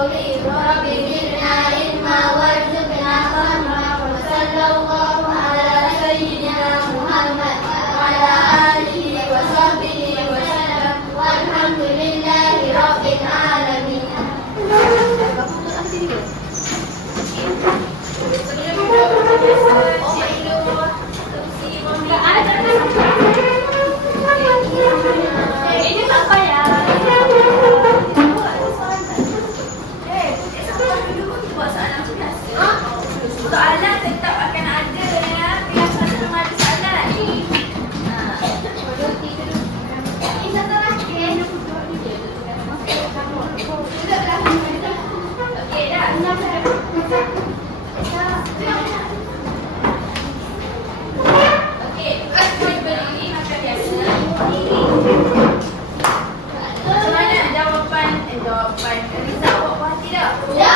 قولي رب زدنا علما وارزقنا فهما وصلى الله على سيدنا محمد وعلى آله وصحبه وسلم والحمد لله رب العالمين. Ini apa ya? Soalan tetap akan ada ya. Biasa sama ada soalan. Ini satu lagi. Okey dah. Okey, beri macam biasa. Macam mana jawapan Rizal awak puas hati tak? Ya.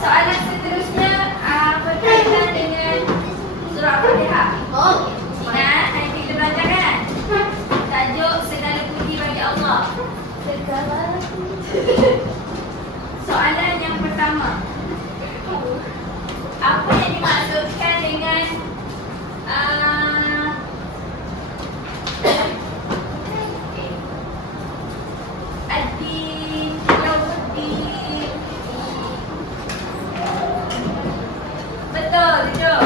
Soalan seterusnya berkaitan dengan surah Al-Fatihah. Ingat, nanti kita belajar kan? Tajuk segala puji bagi Allah. Soalan yang pertama, apa yang dimaksudkan dengan betul.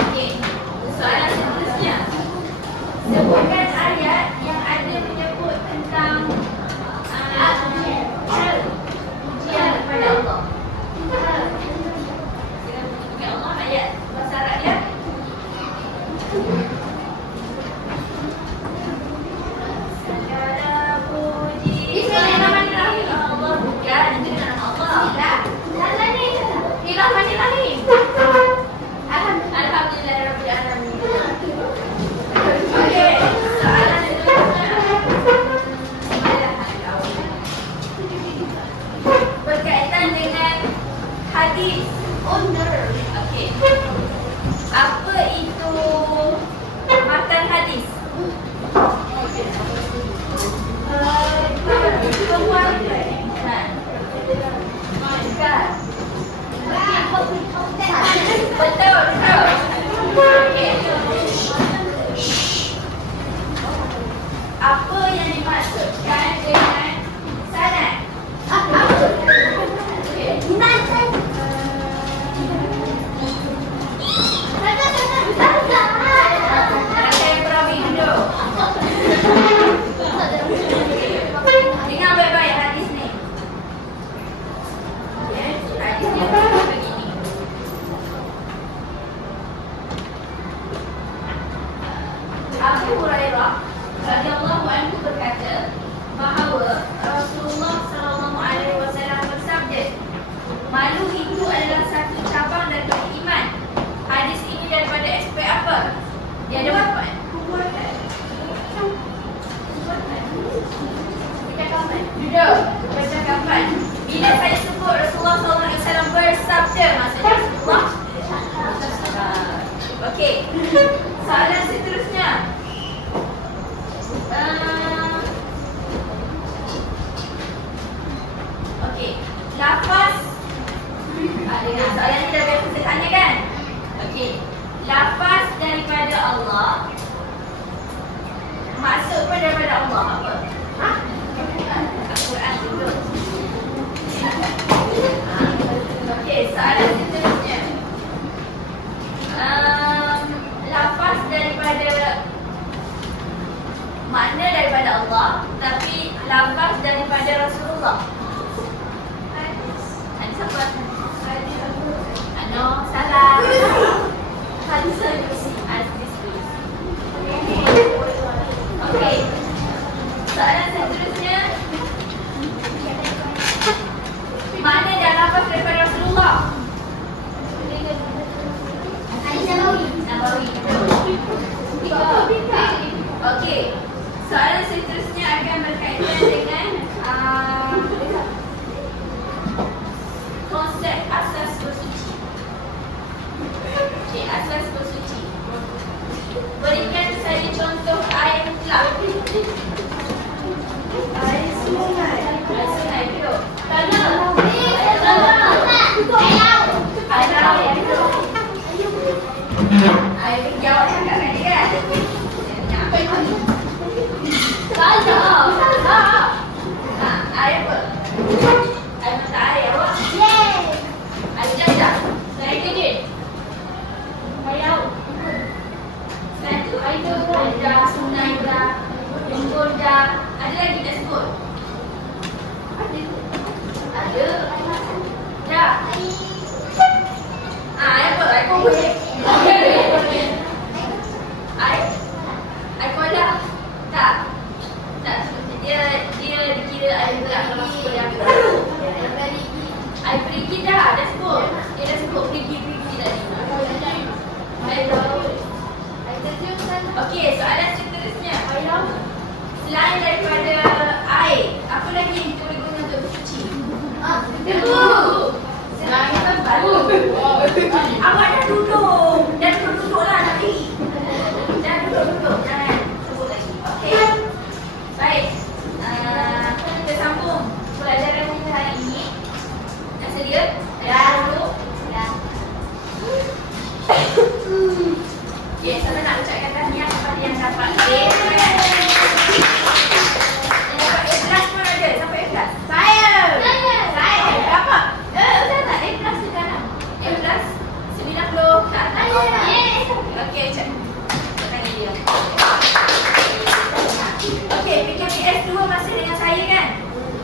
Okey. Soalan seterusnya. Sebutkan ayat yang ada menyebut tentang pujian kepada Allah. Pujian kepada Allah, ayat bahasa Arab dia. Duduk. Percakapan. Bila saya sebut Rasulullah SAW bersabda, maksudnya Rasulullah. Okey. Soalan seterusnya. Okey. Lafaz. Soalan ni dah biasa saya tanya kan? Okey. Lafaz daripada Allah. Maksud pun daripada Allah apa? Al-Quran dulu. Okey, soalan seterusnya. Lafaz daripada makna daripada Allah, tapi lafaz daripada Rasulullah. Hadis apa? No, salah. Hadis Qudsi. Okey. Soalan seterusnya. Mana dan lafaz daripada Rasulullah? Hadis Nabawi. Okey. Soalan seterusnya akan berkaitan dengan konsep asas bersuci. Okey, asas bersuci. Berikan saya contoh air mutlak. Air sungai. Air sungai dulu. Tanah. Air jawab cakap kan dia kan? Air apa? Air mata air awak? Air jajah. Air kejit. Air laut. Selain tu air dah, sungai dah, embun dah. Ada lagi tak sebut? Ada. Dah. Air apa? Air kuih. Air kolam. Tak. Tak. Dia dikira air gelap kalau sebut yang air perigi dah sebut. Dia dah sebut perigi tadi. Air laut. Okey, soalan seterusnya. Selain daripada air, apa lagi yang kita boleh guna untuk bersuci? Debu. Selain debu. Awak dah duduk. Dah duduk-duduklah nanti. Dah duduk-duduk. Jangan sebut lagi. Okey. Baik. Kita sambung pelajaran kita hari ini. Dah sedia? Dah duduk? Dah. Okay, siapa nak ucapkan tahniah kepada yang dapat A? Yang dapat A+ pun ada. Siapa A+? Saya. Berapa? Dah tak? A+ sekarang. A+ 90 ke atas. Okey, ucapkan tangan dia. Okey, PKPS 2 masih dengan saya kan?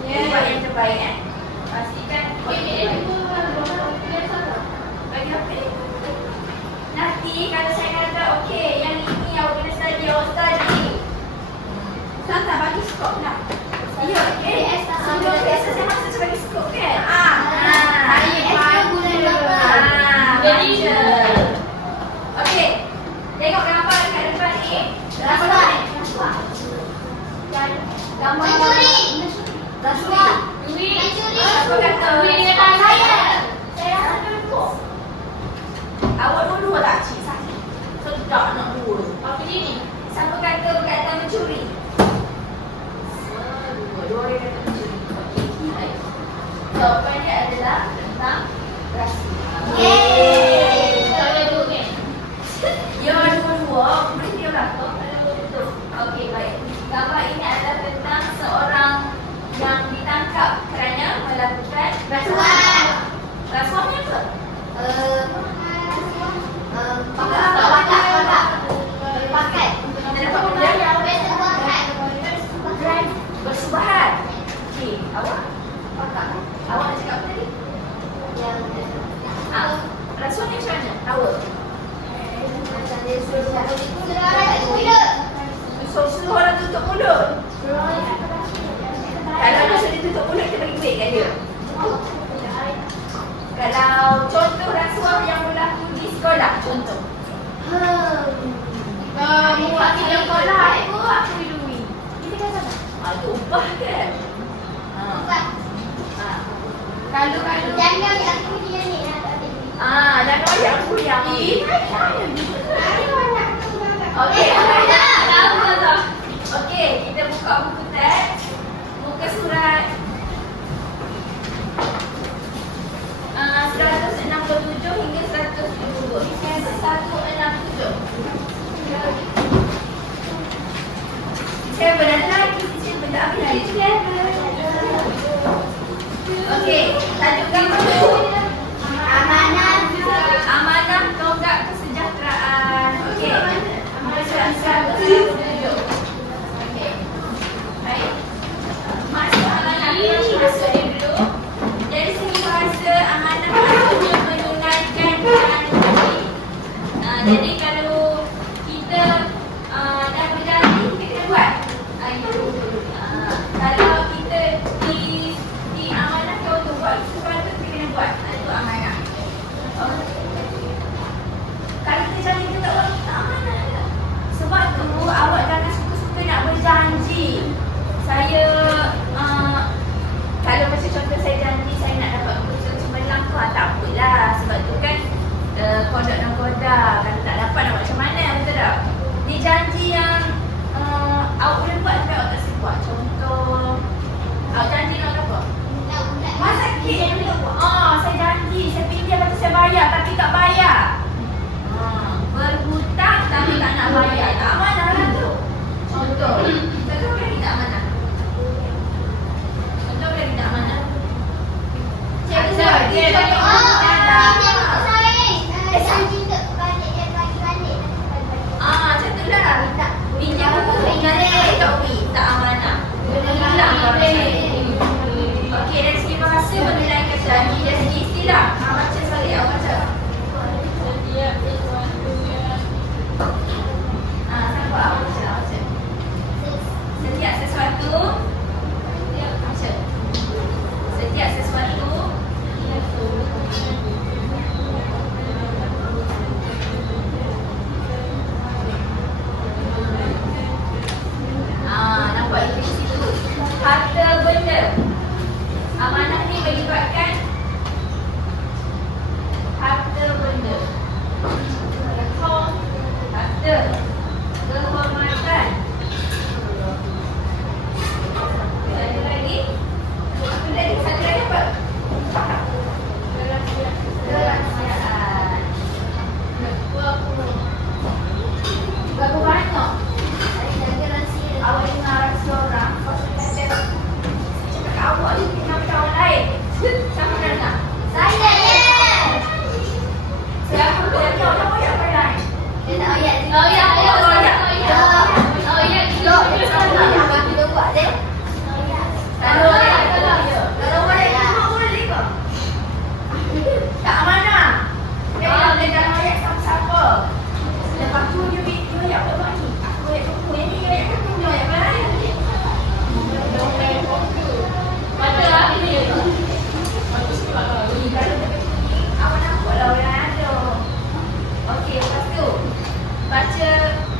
Buat yang terbaik kan? Pastikan PKPS 2 bagi apa? Nanti kalau saya kata okey, yang ini awak kena study, awak study. Tak bagi skop nak. Ya, okey. Sebelum biasa saya maksud sebagai skop kan? Saya guna berapa? Jadi okey. Tengok gambar dekat depan ni. Gambar ni. Gambar mencuri. Apa kata? Saya rasa dulu. Awak dua tak cik sakit? Sedap nak dua. Apa ni? Siapa kata berkaitan mencuri? Dua orang kata mencuri. Okey. Jawapan dia adalah tentang rahsia. Ada dua kan? Ya, dua-dua. Boleh dia berapa? Ada betul. Okey, baik. Gambar ini adalah tentang seorang yang ditangkap kerana melakukan rasuah. Rasuahnya apa? Pakai. Bersubahan. Okey, awak? Awak nak cakap apa tadi? Rasuahnya macam mana? Tahu? Suruh orang tutup mulut. Kalau nak suruh tutup mulut, kita bagi duit kat dia. Kalau contoh rasuah yang berlaku di sekolah, contoh. Mewakili sekolah aku lindungi. Kita kan sana? Itu upah kan? yang okey, okey, kita buka buku teks. Muka surat 167 hingga 172. Saya 167. Saya berada di benda apa lagi? Okey, tajuk gambar amanah tonggak kesejahteraan. Okey. Muka surat 167. Okey. Baik. Maksud amanah ini masuk dia dulu. Dari segi bahasa amanah maksudnya menunaikan peranan diri. Jadi kalau kita dah berjanji kita kena buat. Kalau kita diamanahkan untuk buat sesuatu kita kena buat. Itu amanah. Kalau kita janji kita tak buat, kita amanah tak? Sebab tu awak jangan suka-suka nak berjanji. Saya kalau macam contoh saya janji saya nak dapat keputusan cemerlang tu, tak apalah. Sebab tu kan kodok dan kodak. Kalau tak dapat nak buat macam mana, betul tak? Ni janji yang awak boleh buat tapi awak tak sempat buat. Contoh, awak janji nak apa? Masak kek yang boleh buat. Saya janji, saya pinjam lepas tu saya bayar tapi tak bayar. Berhutang tapi tak nak bayar. Tak amanah lah tu. Contoh, contoh boleh tak amanah? Contoh boleh tak amanah? Macam tu lah. Pinjam buku balik tak beri, tak amanah. Hilang barang. Okey, dari segi bahasa menunaikan janji, dari segi istilah macam sekali awak baca. Siapa awak baca? Setiap sesuatu macam setiap sesuatu nampak itu di situ. Harta benda. Amanah ni melibatkan harta benda. Harta, kehormatan. Satu lagi. Apa lagi? Satu lagi apa? Kerahsiaan. Berapa banyak? Awak dengar rahsia orang, lepas tu kata cakap kat awak ni kenapa macam orang lain? Siapa nak dengar? Saya! Siapa lagi orang banyak orang lain? Dia tak ayat. Oh ya, apa kita buat dia? Kalau boleh semua boleh ke? Tak amanah. Dia bilang dia dalam ayat siapa-siapa. Lepas tu dia ayat apa ni? Aku ayat buku yang ni ayat buku ni ayat apa lain? Betul lah ini. Awak nampak lah orang ada. Okey, lepas tu baca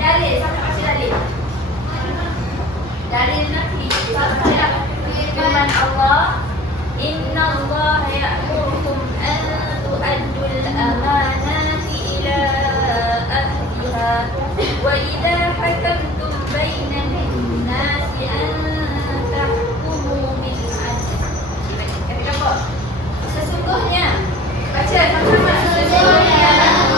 dalil. Siapa nak baca dalil? Dalil nanti firman Allah, Inna Allah ya'murukum an tu'addul amanati ila ahliha wa idza hakamtum bainan nasi an tahkumu bil 'adl. Kata apa? Sesungguhnya baca sama-sama. Sesungguhnya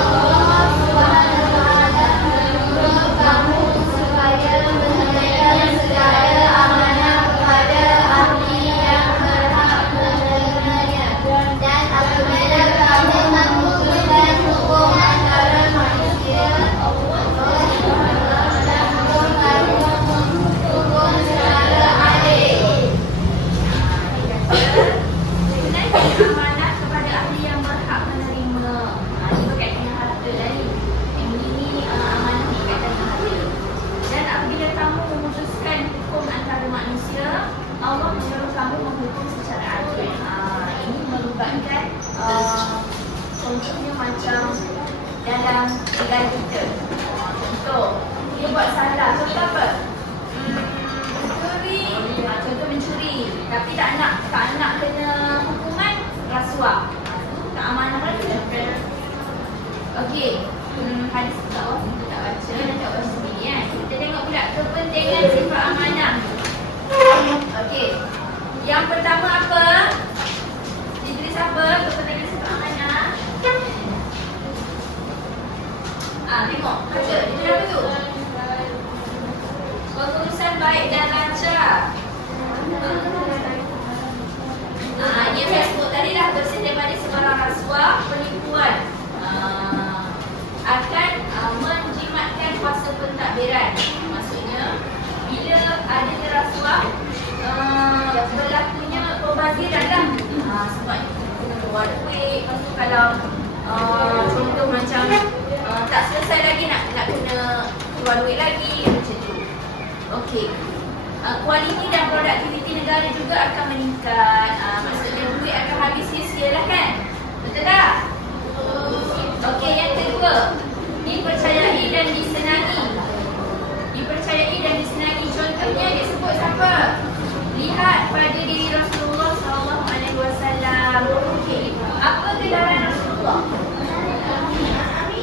Allah Subhanahu wa taala menyuruh kamu supaya menunaikan segala amanah kepada ahli yang berhak menerimanya, dan apabila kamu menentukan hukum antara manusia, Allah menghukum hukum secara adil. Tunaikan amanah kepada ahli yang berhak menerima. Ini berkaitan dengan harta tadi. Yang ini amanah berkaitan dengan harta. Dan apabila kamu memutuskan hukum antara manusia, Allah menyuruh kamu menghukum secara adil. Ini melibatkan contohnya macam dalam negara kita. Contoh, dia buat salah. Contoh apa? Mencuri. Contoh mencuri. Tapi tak nak kena hukuman rasuah. Tak amanah lagi. Okey. Hadis kat bawah kita tak baca, nanti awak baca sendiri kan. Kita tengok pula kepentingan sifat amanah. Okey. Yang pertama apa? Ditulis apa? Kepentingan sifat amanah. Tengok. Baca. Itu apa tu? Pengurusan baik dan lancar. Yang saya sebut tadi dah bersih daripada sebarang rasuah, penipuan. Akan menjimatkan kuasa pentadbiran. Maksudnya bila ada terasuah, berlakunya pembaziran lah. Sebab kena keluar duit. Lepas tu kalau contoh macam tak selesai lagi nak kena keluar duit lagi, macam tu. Okey. Kualiti dan produktiviti negara juga akan meningkat. Maksudnya duit akan habis sia-sia lah kan? Betul tak? Okey, yang kedua, dipercayai dan disenangi. Dipercayai dan disenangi. Contohnya dia sebut siapa? Lihat pada diri Rasulullah SAW. Okey, apa gelaran Rasulullah?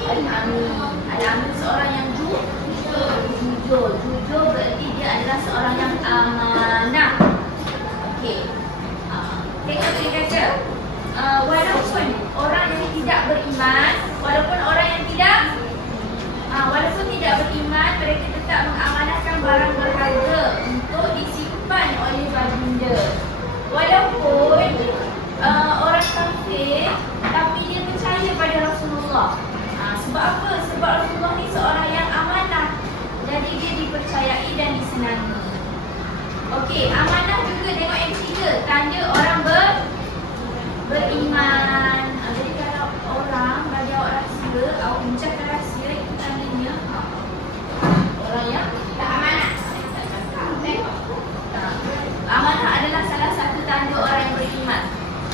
Al-Amin. Al-Amin seorang yang jujur. Jujur berarti dia adalah seorang yang amanah. Okey. Tengok dia kata, walaupun orang yang tidak beriman, walaupun tidak beriman, mereka tetap mengamanahkan barang berharga untuk disimpan oleh baginda. Walaupun orang kafir, tapi dia percaya pada Rasulullah. Sebab apa? Sebab Rasulullah ni seorang yang amanah. Jadi dia dipercayai dan disenangi. Okey, amanah juga tengok yang ketiga. Tanda orang beriman. Jadi kalau orang bagi awak rahsia, awak ucapkan rahsia, itu tandanya orang yang tak amanah. Amanah adalah salah satu tanda orang yang beriman.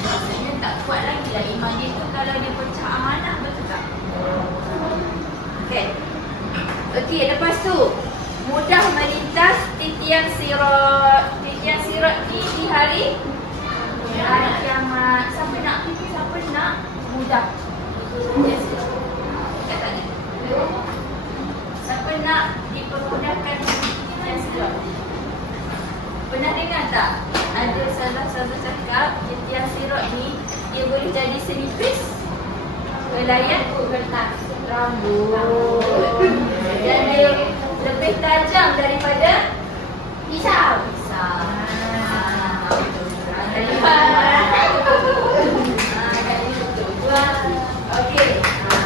Maksudnya tak kuat lagi lah iman dia tu kalau dia pecah amanah, betul tak? Okey, lepas tu mudah melintas titian sirat. Titian sirat ni di hari kiamat. Siapa nak mudah? Kata ni. Siapa nak dipermudahkan titian sirat? Pernah dengar tak? Ada salah-salah cakap titian sirat ni dia boleh jadi senipis, helaian, kertas, rambut. Dan dia lebih tajam daripada pisau. Okey.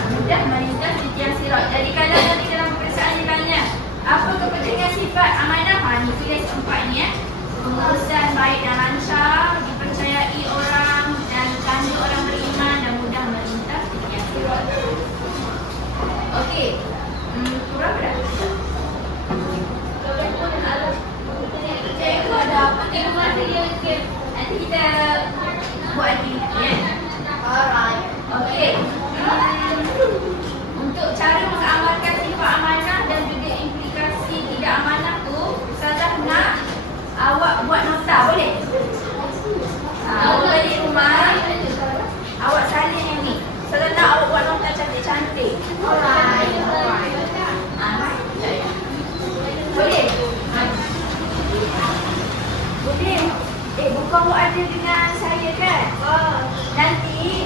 Mudah melintas titian sirat. Jadi kalau nanti dalam peperiksaan dia tanya, apa kepentingan sifat amanah? Ni tulis 4 ni Pengurusan baik dan lancar, dipercayai orang dan tanda orang beriman dan mudah melintas titian sirat. Okey. Kurang dah. Cikgu ada apa di rumah dia? Nanti kita buat aktiviti kan? Alright. Okey. Untuk cara mengamalkan sifat amanah dan juga implikasi tidak amanah tu, Ustazah nak awak buat nota, boleh? Awak balik rumah, awak salin yang ni. Ustazah nak awak buat nota cantik-cantik. Alright. Boleh? Boleh. Buku awak ada dengan saya kan? Nanti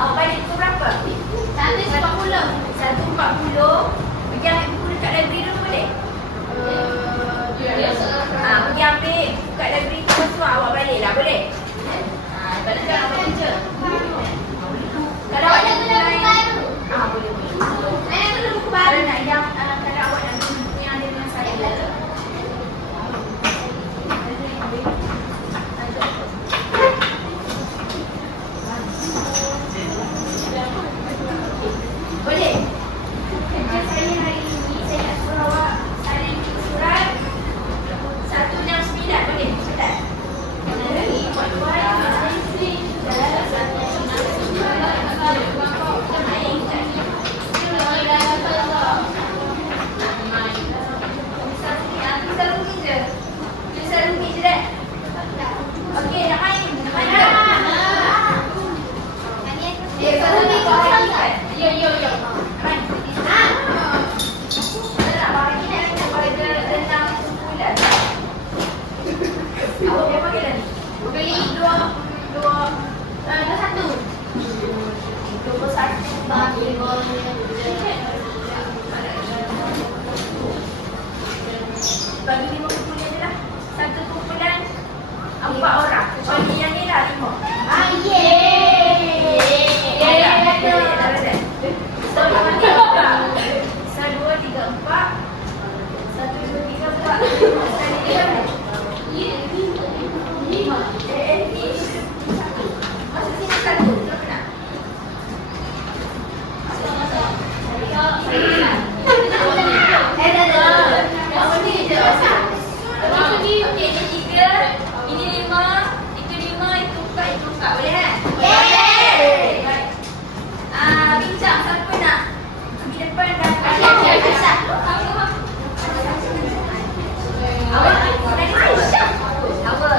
awak balik pukul berapa? 1.40. 1.40. Pergi ambil buku dekat library dulu boleh? Pergi ambil kat library tu semua awak balik lah, boleh? Kalau tak awak kerja. Kalau awak nak buku lain, boleh. Saya nak buku baru. Kalau nak yang kalau awak nak buku yang ada dengan saya. Boleh? Kerja saya hari ini, saya nak suruh awak salin surat 1 jam 9, boleh? Cepat. Awak berapa kali ni? Beli dua satu. 21 bagi bagi 5 kumpulan je lah. Satu kumpulan 4 orang. Bagi yang ni lah 5. So 2, 3, 4. 1, 2, 3, 4. 1, 2, 3, 4. Sekali dia kan? 5. Masuk sini satu. Tak nak? Okey, ini 3, ini 5, itu 5, itu 4, itu 4. Boleh kan? Boleh. Bincang siapa nak pergi depan dan awak Aisyah. Awak. Boleh ni siapa?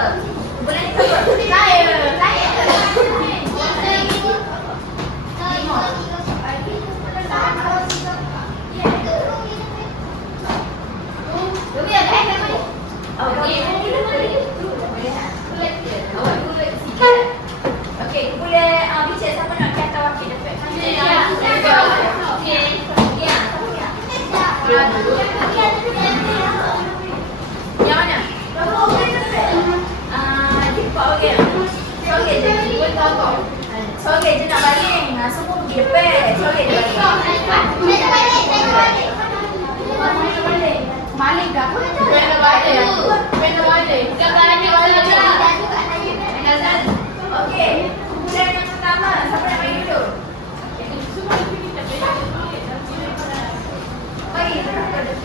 Okey, boleh bincang siapa nak kata wakil depan. Yang mana? Cepat okey. Okey je. Okey je nak baling. Semua pergi depan. Okey je baling. Maling dah. Okey. Kumpulan yang pertama, siapa nak bagi dulu? Bagi depan.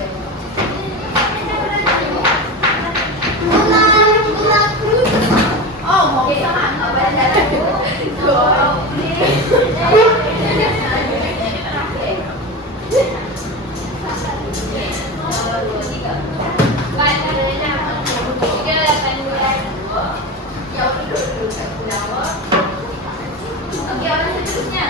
Oh, okey. Abang dah lalu. Okey, orang seterusnya.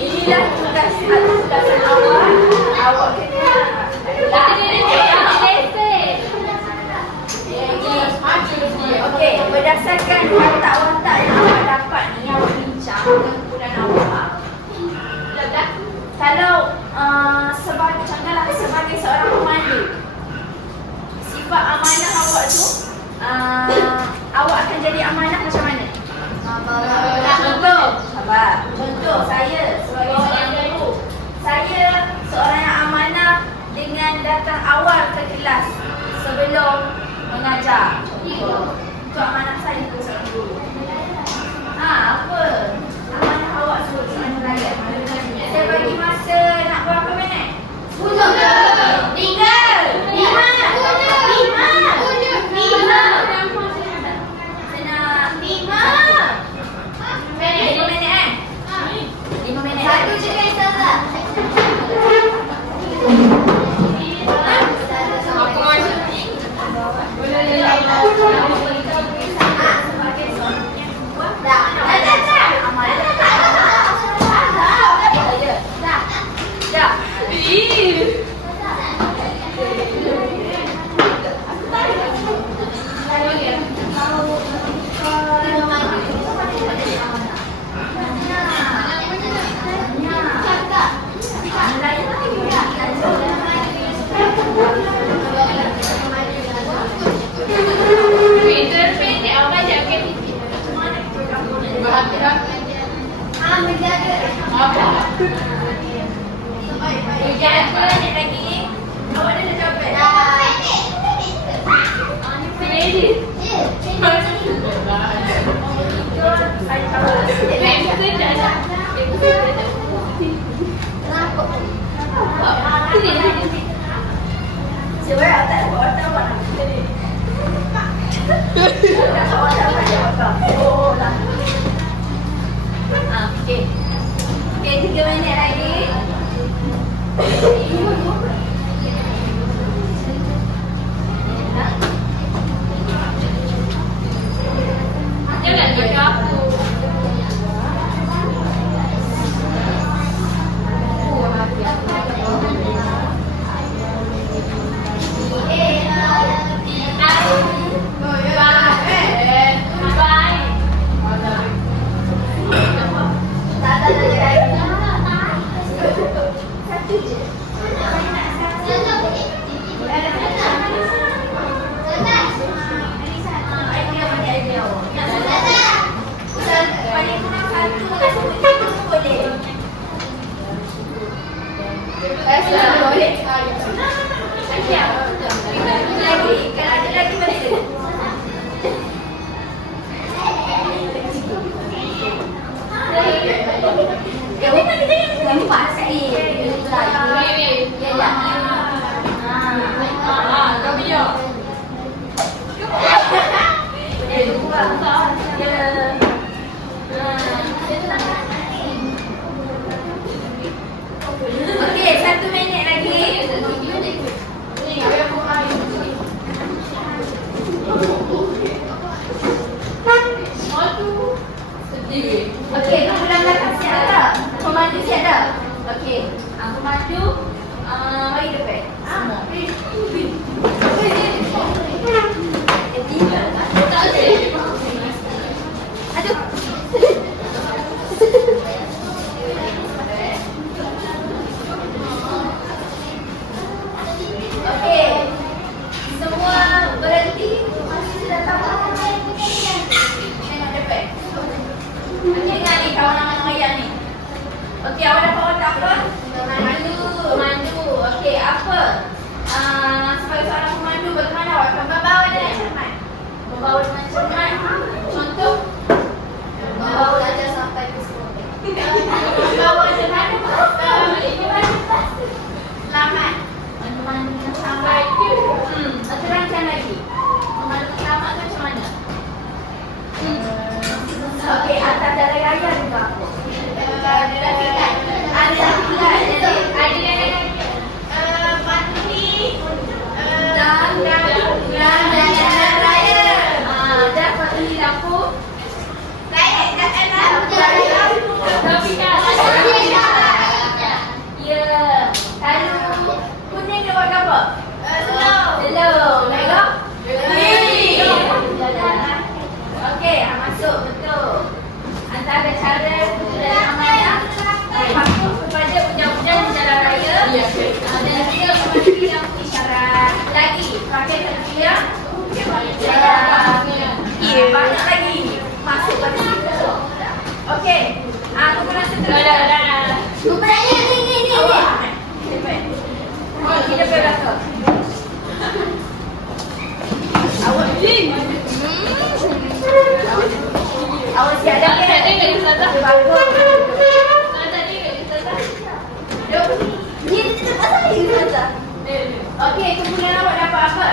Inilah tugas awak. Awak kena okey, berdasarkan watak-watak yang awak dapat ni, awak bincang dengan kumpulan awak. Kalau contohlah sebagai seorang pemandu, sifat amanah awak tu, awak akan jadi amanah macam mana? Contoh, sabar. Contoh saya sebagai seorang guru, saya seorang yang amanah dengan datang awal ke kelas sebelum mengajar. Itu amanah saya sebagai seorang guru. Apa? Amanah awak sebagai seorang nelayan. Saya bagi masa nak berapa minit? 10. 3. 5. 5. 5. Saya nak 5 minit kan? 5 minit. Satu je kan Ustazah? Aku masuk. Okey, 3 minit lagi. Jangan pakai aku. Okey, 1 minit lagi. Okey, kumpulan belakang siap tak? Pemandu siap tak? Okey, pemandu mari depan. Semua. Aduh. Okey. Semua berhenti. Masih sudah tahu. Tengok depan. Okey, ingat ni kawan anak ayah ni. Okey, awak dapat otak apa? Pemandu. Okey, apa? Sebagai seorang pemandu, bagaimana awak akan membawa dengan cermat? Membawa dengan cermat. Contoh? Membawa saja sampai ke sekolah. Membawa dengan selamat. Memandu sampai terangkan lagi. Memandu selamat tu macam mana? Okey, atas jalan raya juga. Ada lapisan. Jadi ada patuhi dan jalan raya. Dan patuhi lampu. Naik ya. Lalu kuning dia buat apa? Slow. Naik. Okey, masuk betul. Antara cara dan amanah patuh kepada undang-undang di jalan raya dan juga mematuhi lampu isyarat. Lagi, pakai terbiak. Banyak lagi. Masuk pada situ. Okey. Kumpulan seterusnya. Kumpulan ni. Awak. Kita belakang. Awak awak siap dah ke? Bagus. Ni dia pasal ni Ustazah. Okey, kumpulan awak dapat apa?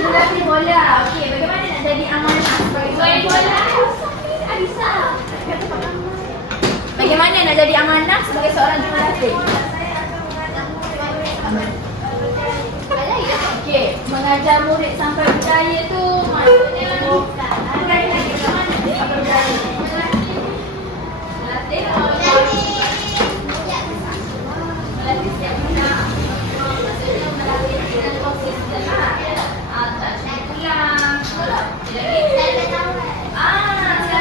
Lelaki bola. Okey, bagaimana nak jadi amanah sebagai bola? Alisa. Kata Pak Ahmad. yang nak jadi amanah sebagai seorang jurulatih? Okey, mengajar murid sampai berjaya tu maksudnya bukan lagi ke mana sampai berjaya? Melatih melatih setiap anak. Maksudnya melatih dengan konsisten lah. Tak cuba pulang. Tidak lagi. Saya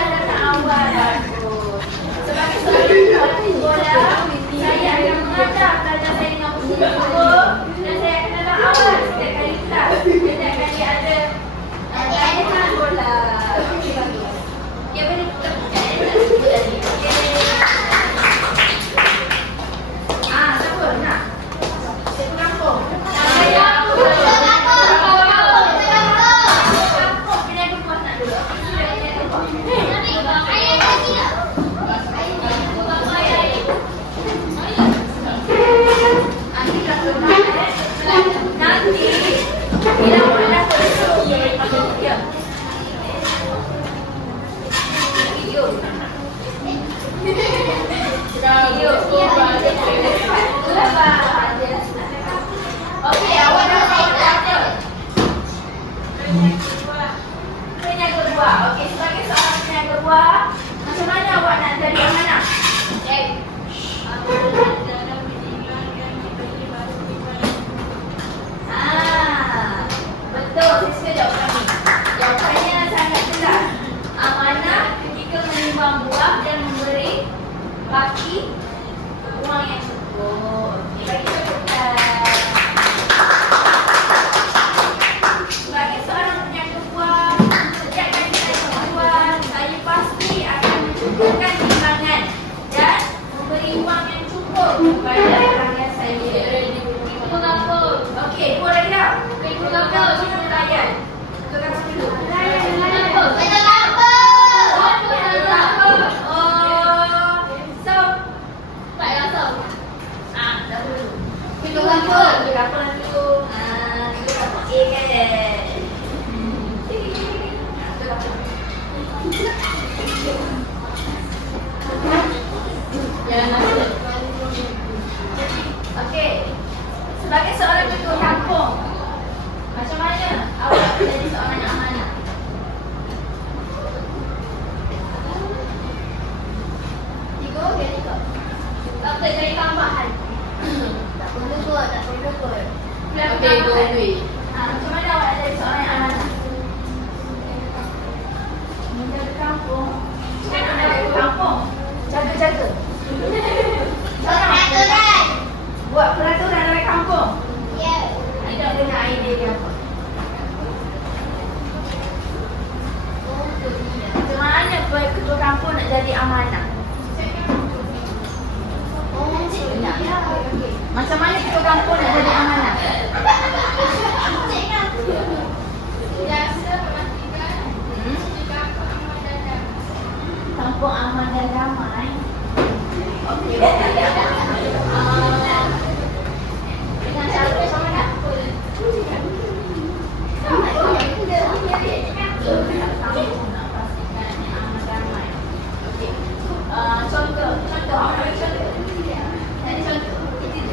datang awal. Bagus. Sebagai seorang jurulatih bola, saya akan mengajar pelajar saya dengan bersungguh-sungguh dan saya akan datang awal setiap kali kelas. Setiap kali ada latihan bola. Okey, bagus. Dia boleh buka-buka ya, tak sebut tadi. Okey. Siapa nak? Cikgu kampung. Saya kampung penjaga puas nak dulu. Penjaga puas. Nanti bila orang suruh dia video okey, awak dah apa? Penjaga buah. Okey, sebagai seorang penjaga buah, macam mana awak nak jadi amanah? Betul, siswa jawapan kami. Jawapannya sangat jelas. Amanah ketika menimbang buah dan memberi baki uang yang cukup. Okey, bagi cabutan. Sebagai seorang penjaga buah, setiap kali saya berbuah, saya pasti akan mencukupkan timbangan dan memberi uang yang cukup kepada pelanggan saya. Okey, dua lagi dah. Dua layan. Tukar satu dulu. Okey. Sebagai seorang ketua kampung, macam mana awak menjadi seorang yang amanah? Tiga. Tak boleh cari tambahan. Tak perlu kot. Okey, boleh. Macam mana awak jadi seorang yang amanah? Menjaga kampung. Menjaga kampung. Jaga-jaga. Buat peraturan dalam kampung. Tidak dengar idea dia apa. Macam mana ketua kampung nak jadi amanah? Macam mana ketua kampung nak jadi amanah? Kampung aman dan damai. Okey. Dengan cara macam mana? Contoh, awak nak contoh? Tadi contoh. Okey.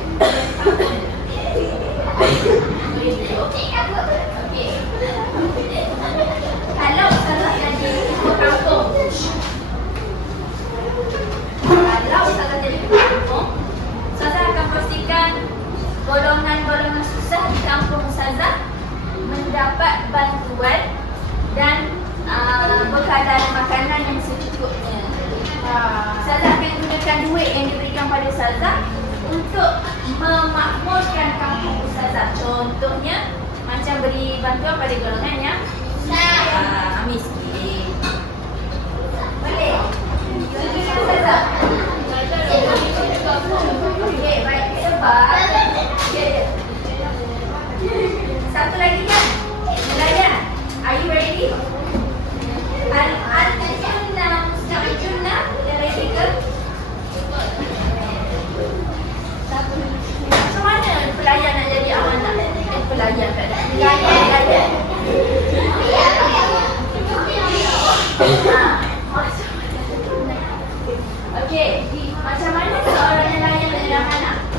Kalau Ustazah jadi ketua kampung, Ustazah akan pastikan golongan-golongan susah di kampung Ustazah mendapat bantuan dan bekalan makanan yang secukupnya. Ustazah akan gunakan duit yang diberikan pada Ustazah untuk memakmurkan kampung Ustazah. Contohnya macam beri bantuan pada golongan yang miskin. Boleh? Setuju Ustazah? Okey, baik. Sebab satu lagi kan? Nelayan. Are you ready? Al-Jannah, ready ke? Macam mana pelayan nak jadi amanah? Pelayan tak ada. Pelayan. Okey, macam mana seorang nelayan menyelam anak?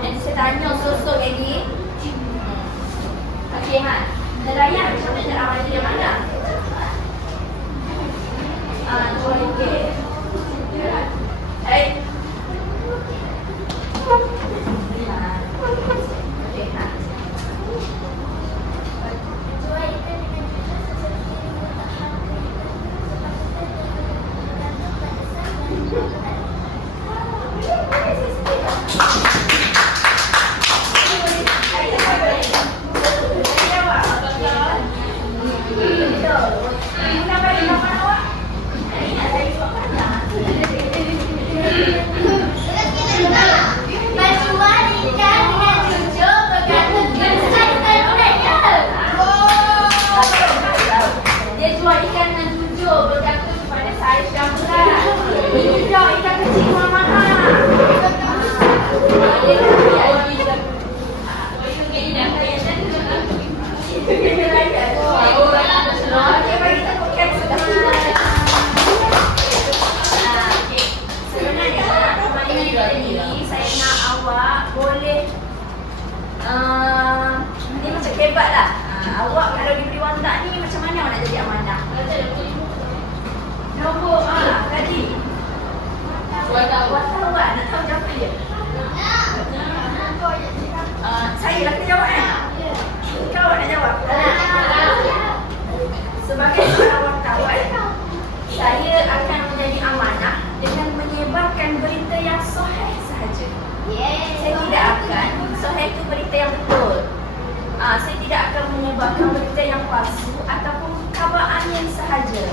Nanti saya tanya sosok lagi. Okey, Han. Nelayan macam mana cara menyelam anak? Okey. Okey, Han. Dia jual ikan dengan tujuh bergantung kepada saiz dan berat. Tidak, ikan kecil mahal-mahal. Saya nak awak boleh ni macam hebat lah. Awak kalau diberi watak ni macam mana awak nak jadi amanah? Nombor tadi wartawan nak tahu jawapan dia. Saya lah kena jawab kan? Kau nak jawab? Sebagai seorang wartawan, saya akan menjadi amanah dengan menyebarkan berita yang sahih sahaja. Saya tidak akan, sahih itu berita yang betul. Saya tidak akan menyebarkan berita yang palsu ataupun khabar angin sahaja.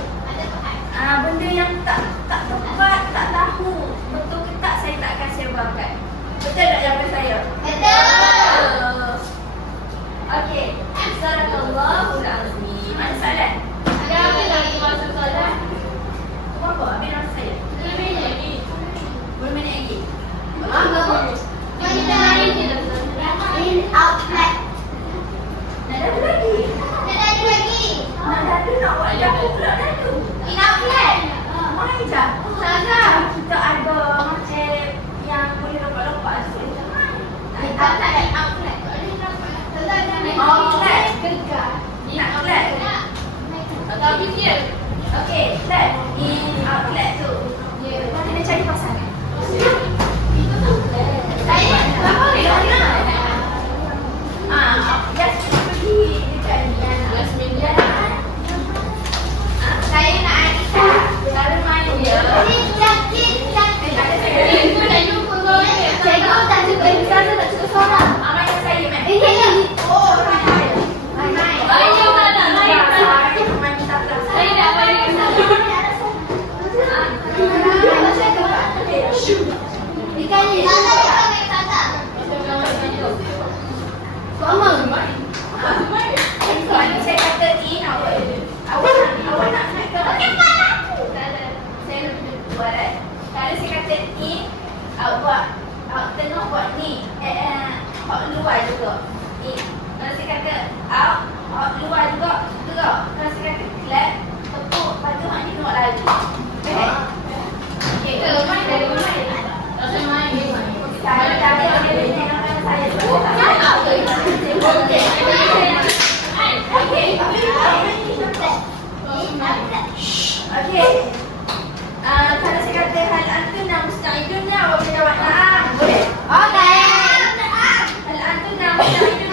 Benda yang tak tepat, tak tahu betul ke tak, saya tak akan sebarkan. Betul tak jawapan saya? Betul. Okey. Sadaqallahul azim. Mana soalan? Berapa? Habis masa saya? 10 minit lagi. Nak ada lagi? Nak ada nak buat dapur pula dadu. Mai je. Kita ada macam yang boleh lompat-lompat tu. Outlet. Nak outlet? Okey, outlet. Ini outlet tu. Kau kena cari pasangan. Jasmine pergi dekat ni. Saya nak Anissa. Cara main dia. Main saya main. Oh, main. Saya kata in, awak nak naik ke saya lebih buat kan. Kalau saya kata in, awak tengok buat ni, luar juga in. Kalau saya kata out, luar juga gerak. Kalau saya kata clap, tepuk, lepas tu ni tengok lagi. Okay, kalau main dari main. Saya tak ada yang saya Okey. Kalau saya kata hal antum nak musta'idun ni, awak boleh jawab na'am. Boleh? Okey. Hal antum nak musta'idun ni.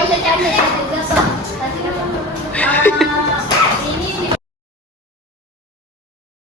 Saya cakap dia gasak. Tak cakap apa.